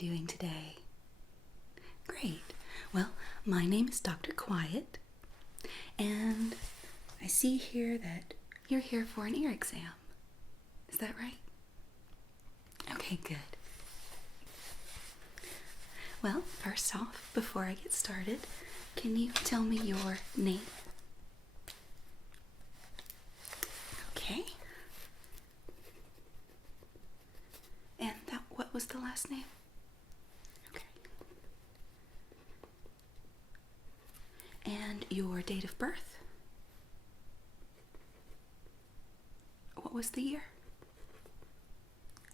doing today? Great. Well, my name is Dr. Quiet, and I see here that you're here for an ear exam. Is that right? Okay, good. Well, first off, before I get started, can you tell me your name? Okay. And what was the last name? Okay. And your date of birth? What was the year?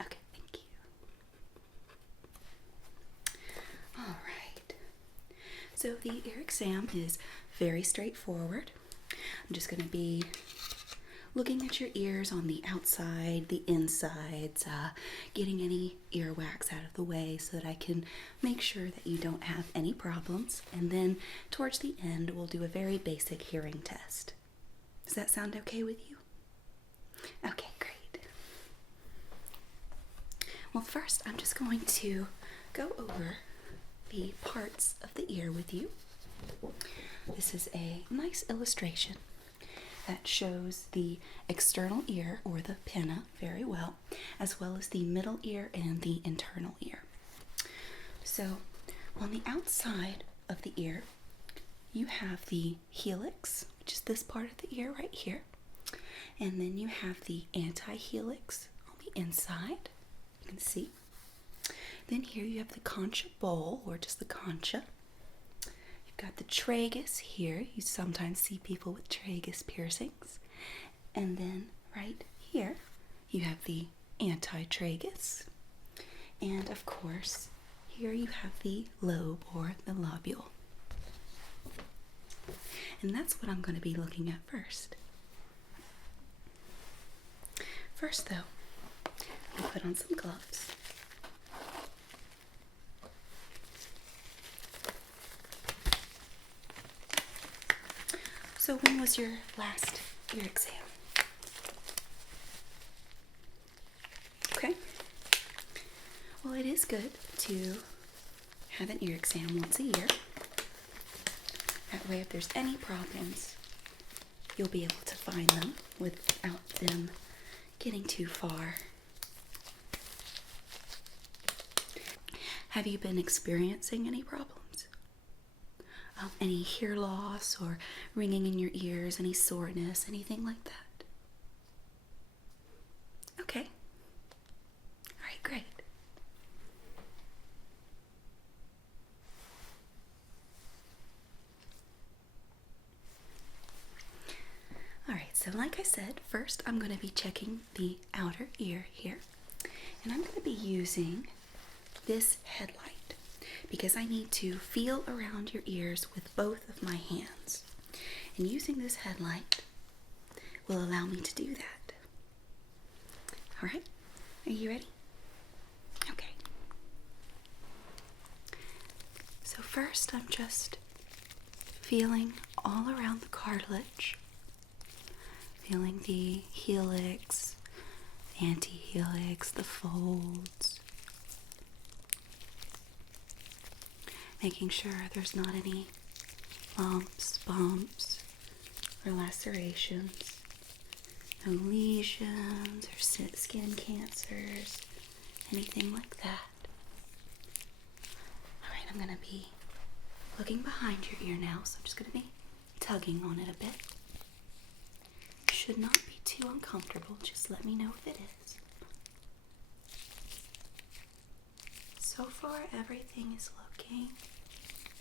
Okay, thank you. All right. So the ear exam is very straightforward. I'm just going to be looking at your ears on the outside, the insides, getting any earwax out of the way so that I can make sure that you don't have any problems. And then towards the end, we'll do a very basic hearing test. Does that sound okay with you? Okay, great. Well, first, I'm just going to go over the parts of the ear with you. This is a nice illustration that shows the external ear, or the pinna, very well as the middle ear and the internal ear. So, on the outside of the ear, you have the helix, which is this part of the ear right here. And then you have the anti-helix on the inside, you can see. Then here you have the concha bowl, or just the concha. You've got the tragus here. You sometimes see people with tragus piercings. And then right here, you have the anti-tragus. And of course, here you have the lobe, or the lobule. And that's what I'm going to be looking at first. First, though, I'll put on some gloves. So when was your last ear exam? Okay. Well, it is good to have an ear exam once a year. That way, if there's any problems, you'll be able to find them without them getting too far. Have you been experiencing any problems? Any hear loss or ringing in your ears, any soreness, anything like that? Okay. All right, great. All right, so like I said, first I'm going to be checking the outer ear here. And I'm going to be using this headlight because I need to feel around your ears with both of my hands. And using this headlight will allow me to do that. All right, are you ready? Okay. So first I'm just feeling all around the cartilage, feeling the helix, the anti-helix, the folds, making sure there's not any lumps, bumps, or lacerations, no lesions or skin cancers, anything like that. Alright, I'm going to be looking behind your ear now, so I'm just going to be tugging on it a bit. It should not be too uncomfortable, just let me know if it is. So far, everything is looking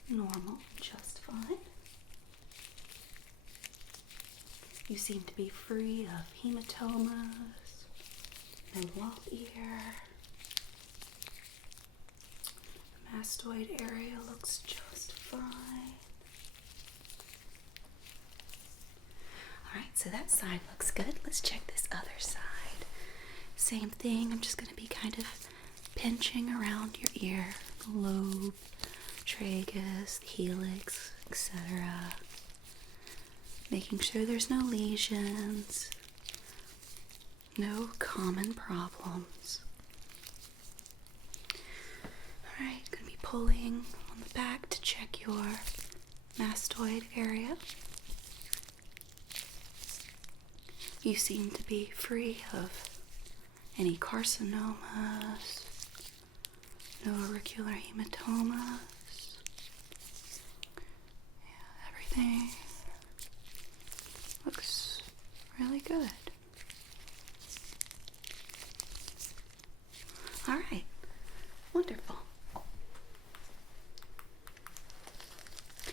normal, just fine. You seem to be free of hematomas, no wall ear. The mastoid area looks just fine. Alright, so that side looks good. Let's check this other side. Same thing, I'm just going to be kind of pinching around your ear, the lobe, tragus, the helix, etc. Making sure there's no lesions, no common problems. Alright, gonna be pulling on the back to check your mastoid area. You seem to be free of any carcinomas, no auricular hematomas. Yeah, everything looks really good. Alright, wonderful.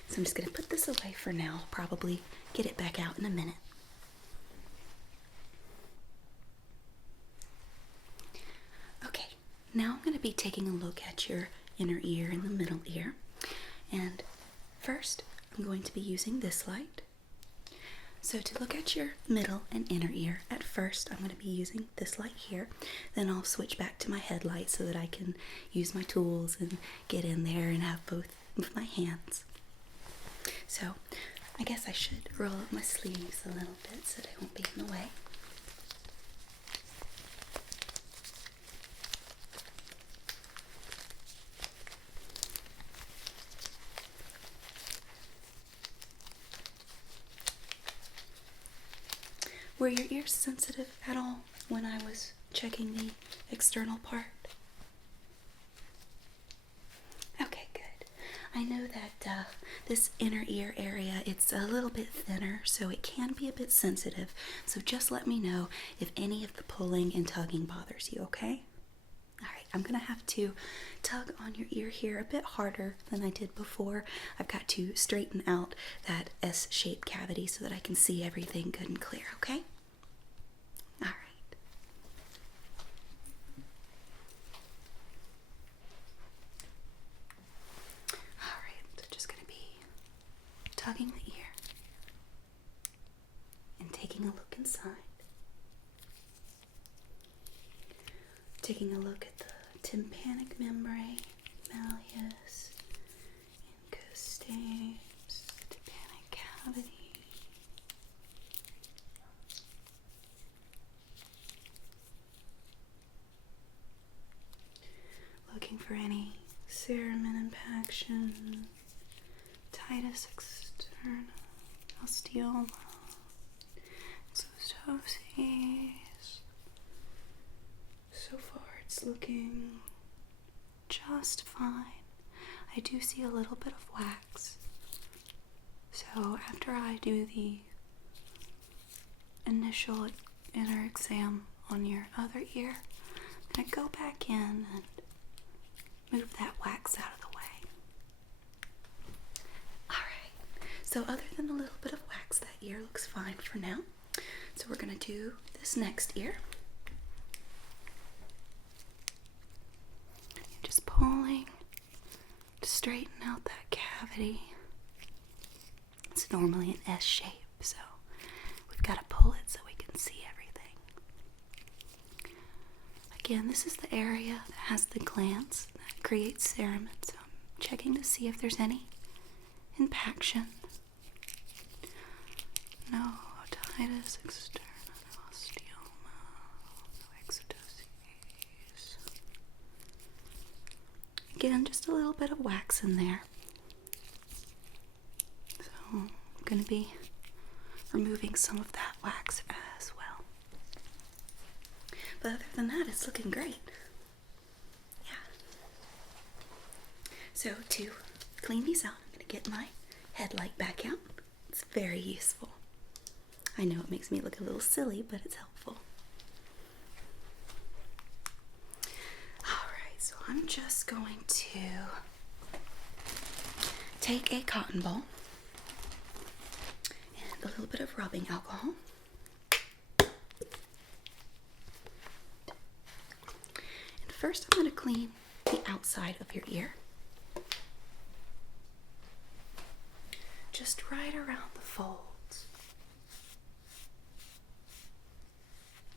So I'm just going to put this away for now. I'll probably get it back out in a minute. Okay, now I'm going to be taking a look at your inner ear and the middle ear. And first, I'm going to be using this light. So to look at your middle and inner ear, at first I'm going to be using this light here. Then I'll switch back to my headlight so that I can use my tools and get in there and have both of my hands. So I guess I should roll up my sleeves a little bit so they won't be in the way. Were your ears sensitive at all when I was checking the external part? Okay, good. I know that this inner ear area, it's a little bit thinner, so it can be a bit sensitive. So just let me know if any of the pulling and tugging bothers you, okay? Alright, I'm going to have to tug on your ear here a bit harder than I did before. I've got to straighten out that S-shaped cavity so that I can see everything good and clear, okay? Alright. Alright, just going to be tugging the ear and taking a look inside. Taking a look at the tympanic membrane, malleus, incustes, tympanic cavity. Looking for any cerumen impaction, titus externa, osteoma, exostoses. So far it's looking just fine. I do see a little bit of wax. So after I do the initial inner exam on your other ear, I'm going to go back in and move that wax out of the way. Alright, so other than a little bit of wax, that ear looks fine for now. So we're going to do this next ear. Just pulling to straighten out that cavity. It's normally an S shape, so we've got to pull it so we can see everything. Again, this is the area that has the glands that creates cerumen, so I'm checking to see if there's any impaction. No otitis externa, no osteoma, no exostoses. Again, just a little bit of wax in there. So I'm going to be removing some of that wax as well. But other than that, it's looking great. Yeah. So to clean these out, I'm going to get my headlight back out. It's very useful. I know it makes me look a little silly, but it's helpful. So I'm just going to take a cotton ball and a little bit of rubbing alcohol. And first I'm going to clean the outside of your ear. Just right around the folds.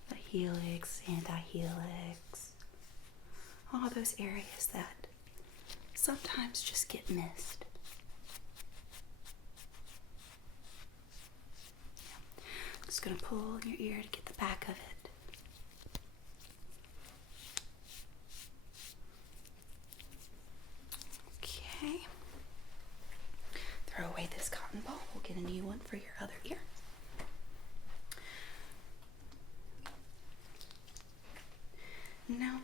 The helix, anti-helix. All those areas that sometimes just get missed. I'm just going to pull your ear to get the back of it. No,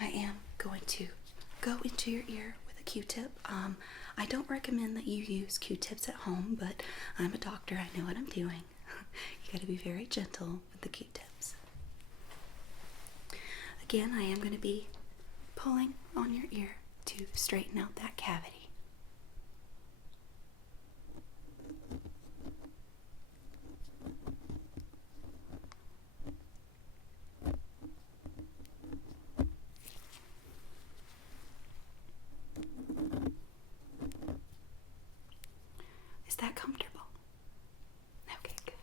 I am going to go into your ear with a Q-tip. I don't recommend that you use Q-tips at home, but I'm a doctor. I know what I'm doing. You gotta be very gentle with the Q-tips. Again, I am going to be pulling on your ear to straighten out that cavity. Is that comfortable? Okay, good.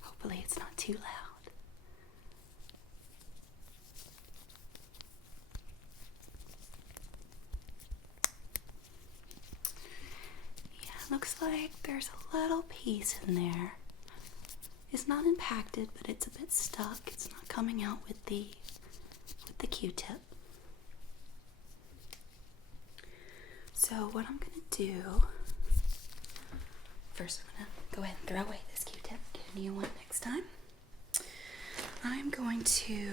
Hopefully it's not too loud. Yeah, looks like there's a little piece in there. It's not impacted, but it's a bit stuck. It's not coming out with the Q-tip. So what I'm going to do, first I'm going to go ahead and throw away this Q-tip, get a new one next time. I'm going to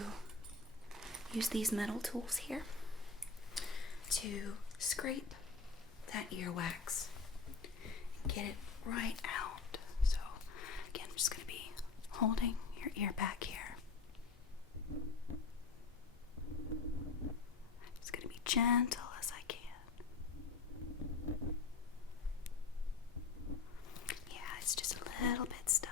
use these metal tools here to scrape that earwax and get it right out. So again, I'm just going to be holding your ear back here. Just going to be gentle as I can. Yeah, it's just a little bit stuck.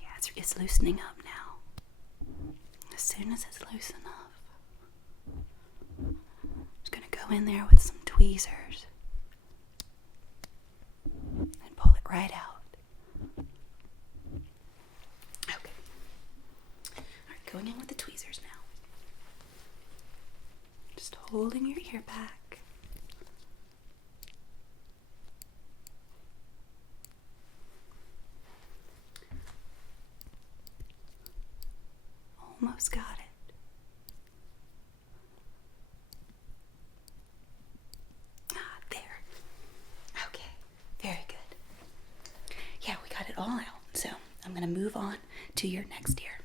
Yeah, it's loosening up now. As soon as it's loose enough, I'm just going to go in there with some tweezers and pull it right out. Okay. Alright, going in with the tweezers now. Just holding your ear back. Almost got it. Ah, there. Okay, very good. Yeah, we got it all out. So I'm going to move on to your next ear.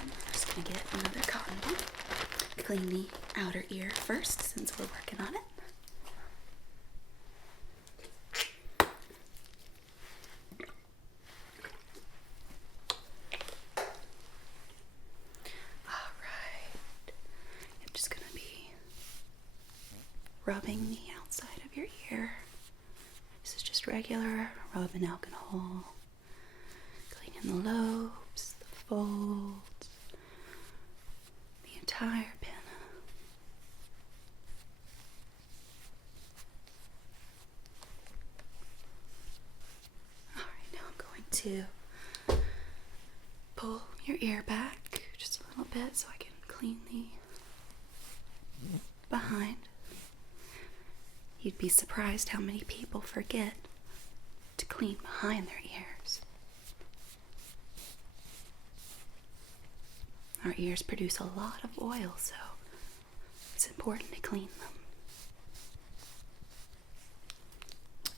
I'm just going to get another cotton ball. Clean the outer ear first since we're working on it. Rubbing the outside of your ear. This is just regular rubbing alcohol, cleaning the lobes, the folds, the entire pin. Alright, now I'm going to pull your ear back just a little bit so I can clean the behind. You'd be surprised how many people forget to clean behind their ears. Our ears produce a lot of oil, so it's important to clean them.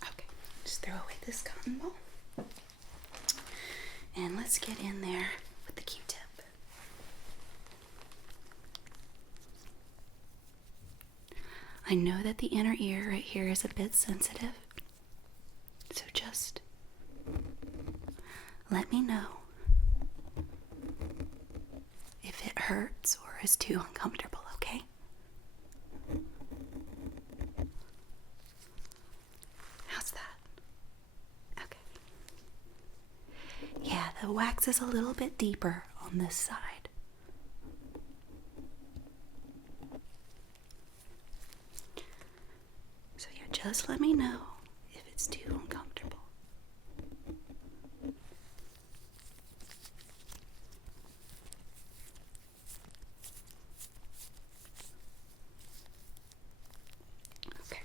Okay, just throw away this cotton ball. And let's get in there with the Q-tip. I know that the inner ear right here is a bit sensitive, so just let me know if it hurts or is too uncomfortable, okay? How's that? Okay. Yeah, the wax is a little bit deeper on this side. So yeah, just let me know if it's too uncomfortable. Okay,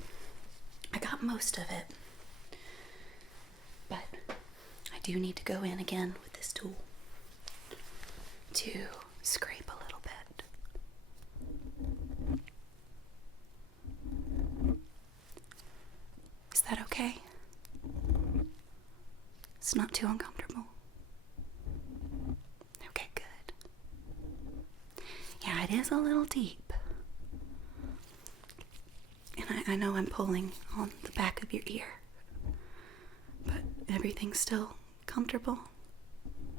I got most of it, but I do need to go in again with this tool to scrape a little bit. Is that okay? It's not too uncomfortable. Okay, good. Yeah, it is a little deep. And I know I'm pulling on the back of your ear, but everything's still comfortable.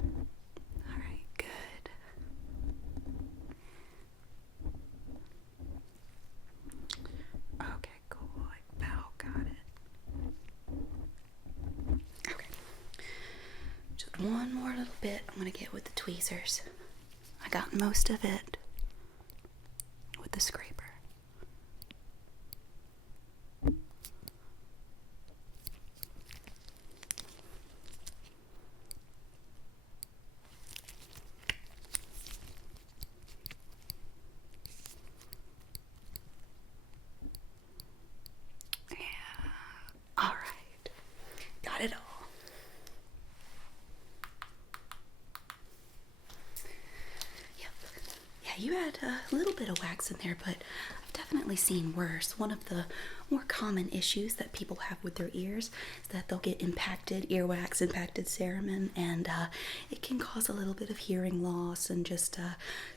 All right, good. Okay, cool. About got it. Okay. Just one more little bit I'm gonna get with the tweezers. I got most of it with the scraper. All right, got it all. Yep. Yeah, you had a little bit of wax in there, but I've definitely seen worse. One of the more common issues that people have with their ears is that they'll get impacted earwax, impacted cerumen, and it can cause a little bit of hearing loss and just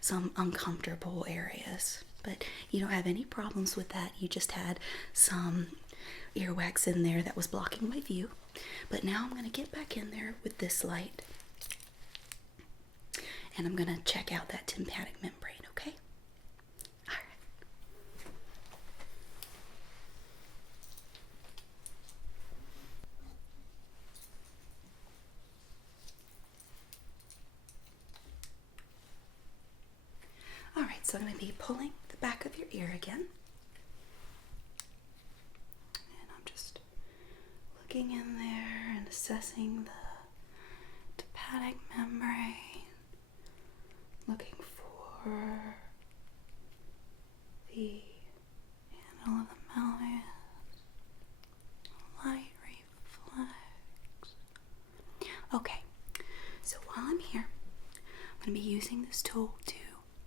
some uncomfortable areas. But you don't have any problems with that. You just had some earwax in there that was blocking my view. But now I'm going to get back in there with this light, and I'm going to check out that tympanic membrane, okay? All right. All right, so I'm going to be pulling the back of your ear again. Just looking in there and assessing the tympanic membrane, looking for the handle of the malleus, light reflex. Okay, so while I'm here, I'm going to be using this tool to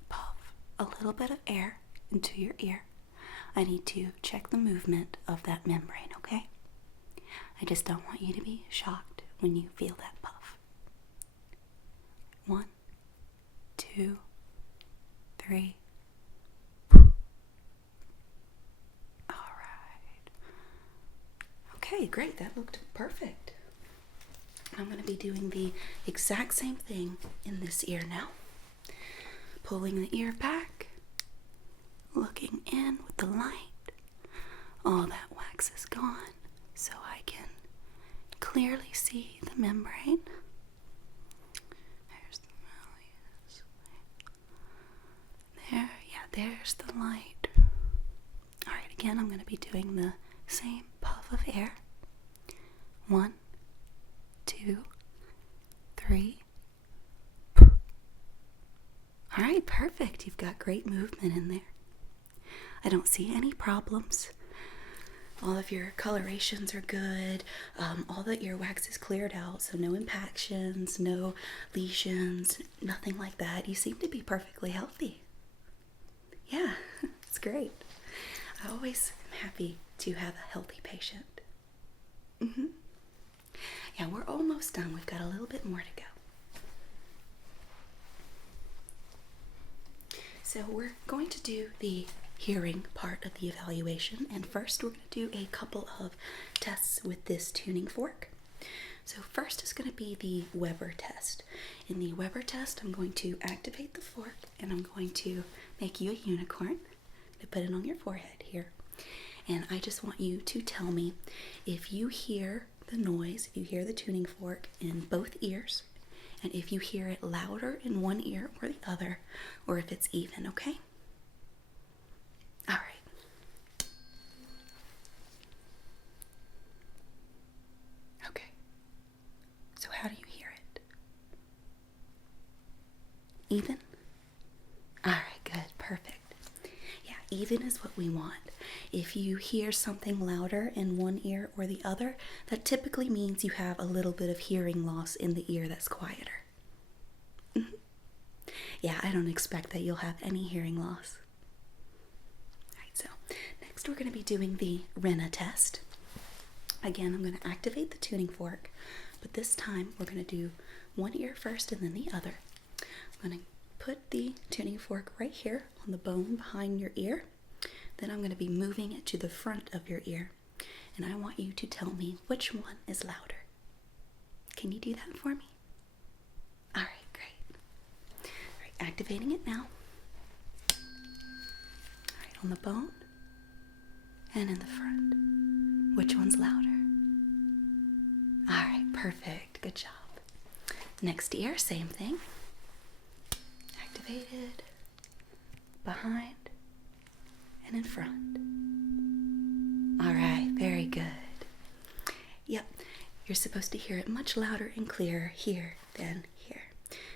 puff a little bit of air into your ear. I need to check the movement of that membrane, okay? I just don't want you to be shocked when you feel that puff. 1, 2, 3. All right. Okay, great. That looked perfect. I'm going to be doing the exact same thing in this ear now. Pulling the ear back. Looking in with the light. All that wax is gone, so I can clearly see the membrane. There's the malleus. There, yeah, there's the light. Alright, again, I'm going to be doing the same puff of air. 1, 2, 3. Alright, perfect. You've got great movement in there. I don't see any problems. All of your colorations are good. All the earwax is cleared out, so no impactions, no lesions, nothing like that. You seem to be perfectly healthy. Yeah, it's great. I always am happy to have a healthy patient. Yeah, we're almost done. We've got a little bit more to go. So we're going to do the hearing part of the evaluation, and first we're going to do a couple of tests with this tuning fork. So first is going to be the Weber test. In the Weber test, I'm going to activate the fork, and I'm going to make you a unicorn. To put it on your forehead here, and I just want you to tell me if you hear the noise, if you hear the tuning fork in both ears, and if you hear it louder in one ear or the other, or if it's even, okay? All right. Okay. So how do you hear it? Even? All right, good, perfect. Yeah, even is what we want. If you hear something louder in one ear or the other, that typically means you have a little bit of hearing loss in the ear that's quieter. Yeah, I don't expect that you'll have any hearing loss. Alright, so next we're going to be doing the Rena test. Again, I'm going to activate the tuning fork, but this time we're going to do one ear first and then the other. I'm going to put the tuning fork right here on the bone behind your ear. Then I'm going to be moving it to the front of your ear, and I want you to tell me which one is louder. Can you do that for me? Alright, great. Alright, activating it now. Alright, on the bone and in the front. Which one's louder? Alright, perfect. Good job. Next ear, same thing. Activated, behind, and in front. Alright, very good. Yep, you're supposed to hear it much louder and clearer here than here,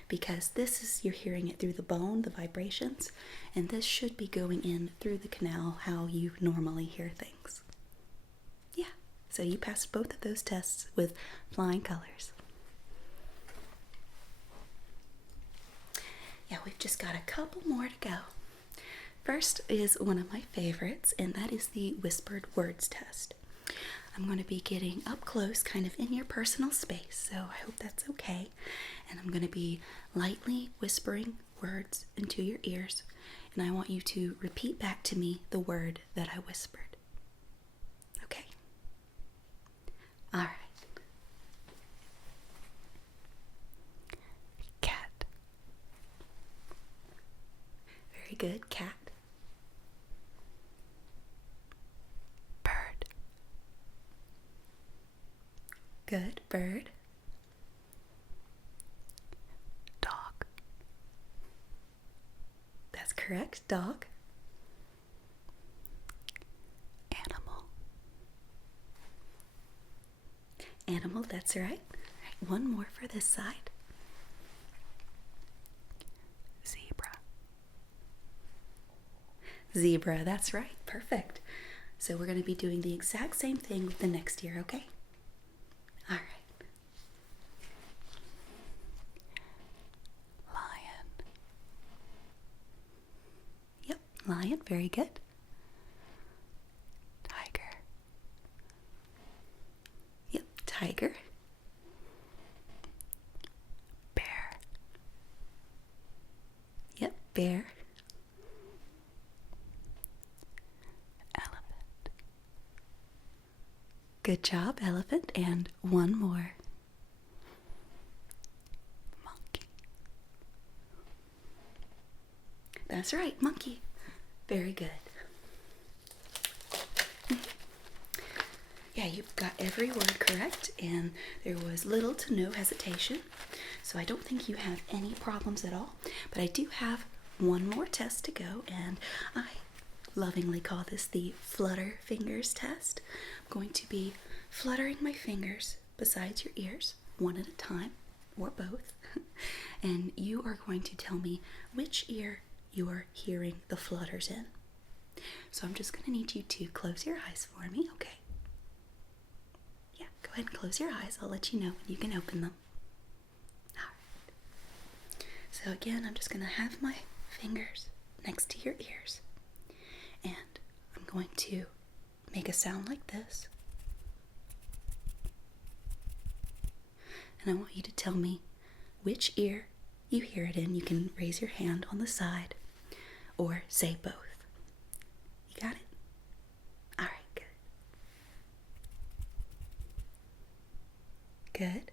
because this is, you're hearing it through the bone, the vibrations, and this should be going in through the canal how you normally hear things. Yeah, so you passed both of those tests with flying colors. Yeah, we've just got a couple more to go. First is one of my favorites, and that is the whispered words test. I'm going to be getting up close, kind of in your personal space, so I hope that's okay. And I'm going to be lightly whispering words into your ears, and I want you to repeat back to me the word that I whispered. Okay? All right. Cat. Very good, cat. Bird. Good, bird. Dog. That's correct, dog. Animal. Animal, that's right. All right, one more for this side. Zebra. Zebra, that's right. Perfect. So we're going to be doing the exact same thing with the next ear, okay? All right. Lion. Yep, lion, very good. Tiger. Yep, tiger. Bear. Yep, bear. Elephant. Good job, elephant. And one more. Monkey. That's right, monkey. Very good. Yeah, you got every word correct, and there was little to no hesitation. So I don't think you have any problems at all. But I do have one more test to go, and I lovingly call this the flutter fingers test. I'm going to be fluttering my fingers beside your ears, one at a time, or both. And you are going to tell me which ear you are hearing the flutters in. So I'm just going to need you to close your eyes for me, okay? Yeah, go ahead and close your eyes. I'll let you know when you can open them. All right. So again, I'm just going to have my fingers next to your ears. And I'm going to make a sound like this. And I want you to tell me which ear you hear it in. You can raise your hand on the side or say both. You got it? All right, good. Good.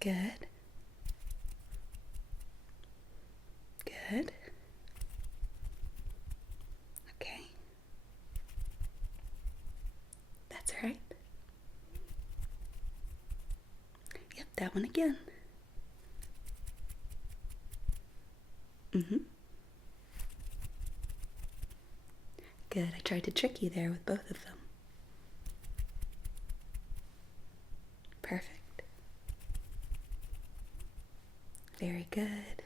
Good. Good. Okay. That's right. Yep, that one again. Good. I tried to trick you there with both of them. Perfect. Very good.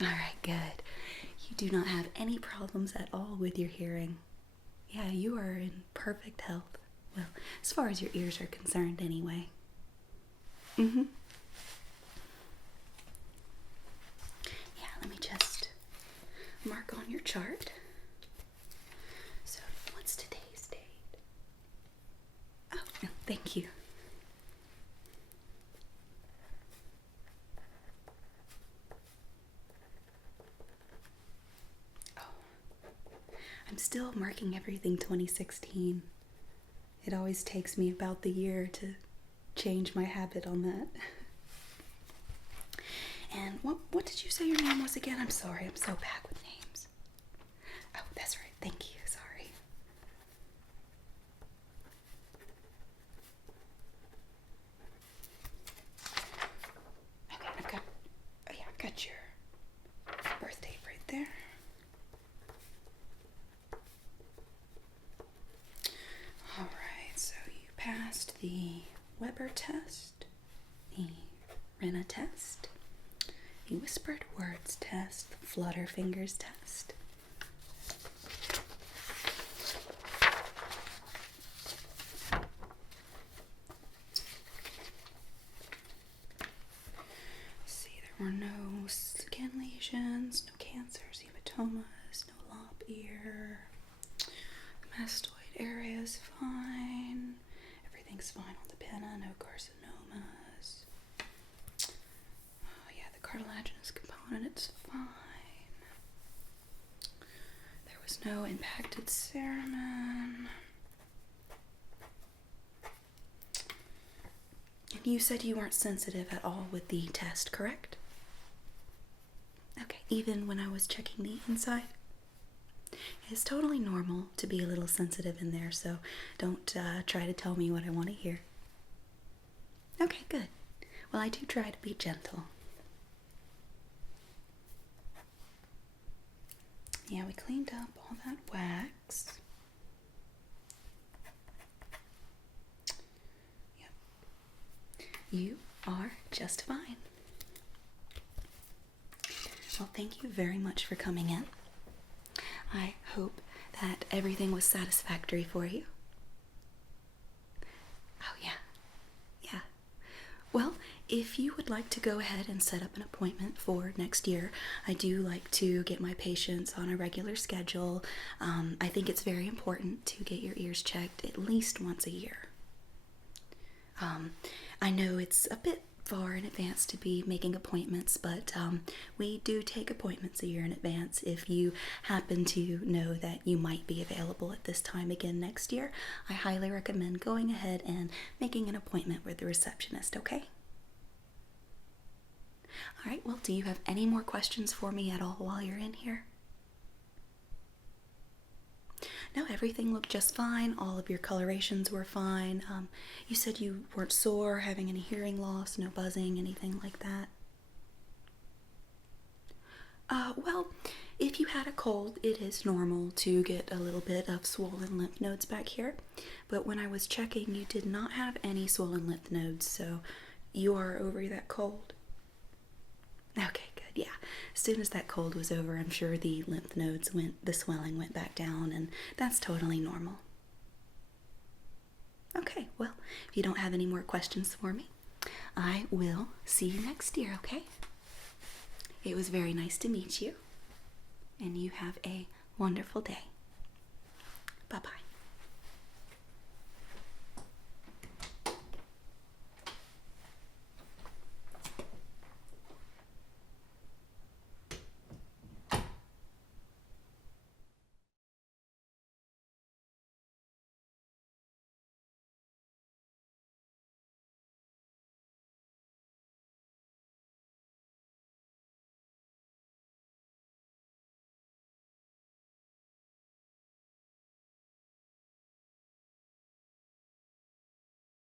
All right, good. You do not have any problems at all with your hearing. Yeah, you are in perfect health. Well, as far as your ears are concerned anyway. Mm-hmm. Yeah, let me just mark on your chart. So, what's today's date? Oh, no, thank you. Oh, I'm still marking everything 2016. It always takes me about the year to change my habit on that. And what did you say your name was again? I'm sorry, I'm so bad with names. Oh, that's right. Thank you. Sorry. Okay, I've got your birth date right there. All right, so you passed the Weber test, the Rena test, the whispered words test, the flutter fingers test. See, there were no skin lesions, no cancers, hematomas, no lop ear. The mastoid area is fine. Everything's fine on the pinna, no carcinomas. Oh yeah, the cartilaginous component, it's fine. There was no impacted cerumen. And you said you weren't sensitive at all with the test, correct? Okay, even when I was checking the inside? It's totally normal to be a little sensitive in there, so don't try to tell me what I want to hear. Okay, good. Well, I do try to be gentle. Yeah, we cleaned up all that wax. Yep. You are just fine. Well, thank you very much for coming in. I hope that everything was satisfactory for you. Oh, yeah. Yeah. Well, if you would like to go ahead and set up an appointment for next year, I do like to get my patients on a regular schedule. I think it's very important to get your ears checked at least once a year. I know it's a bit far in advance to be making appointments, but we do take appointments a year in advance. If you happen to know that you might be available at this time again next year, I highly recommend going ahead and making an appointment with the receptionist, okay? All right, well, do you have any more questions for me at all while you're in here? No, everything looked just fine. All of your colorations were fine. You said you weren't sore, having any hearing loss, no buzzing, anything like that? Well, if you had a cold, it is normal to get a little bit of swollen lymph nodes back here. But when I was checking, you did not have any swollen lymph nodes, so you are over that cold. Okay, good. Yeah. As soon as that cold was over, I'm sure the lymph nodes the swelling went back down, and that's totally normal. Okay, well, if you don't have any more questions for me, I will see you next year, okay? It was very nice to meet you, and you have a wonderful day. Bye-bye.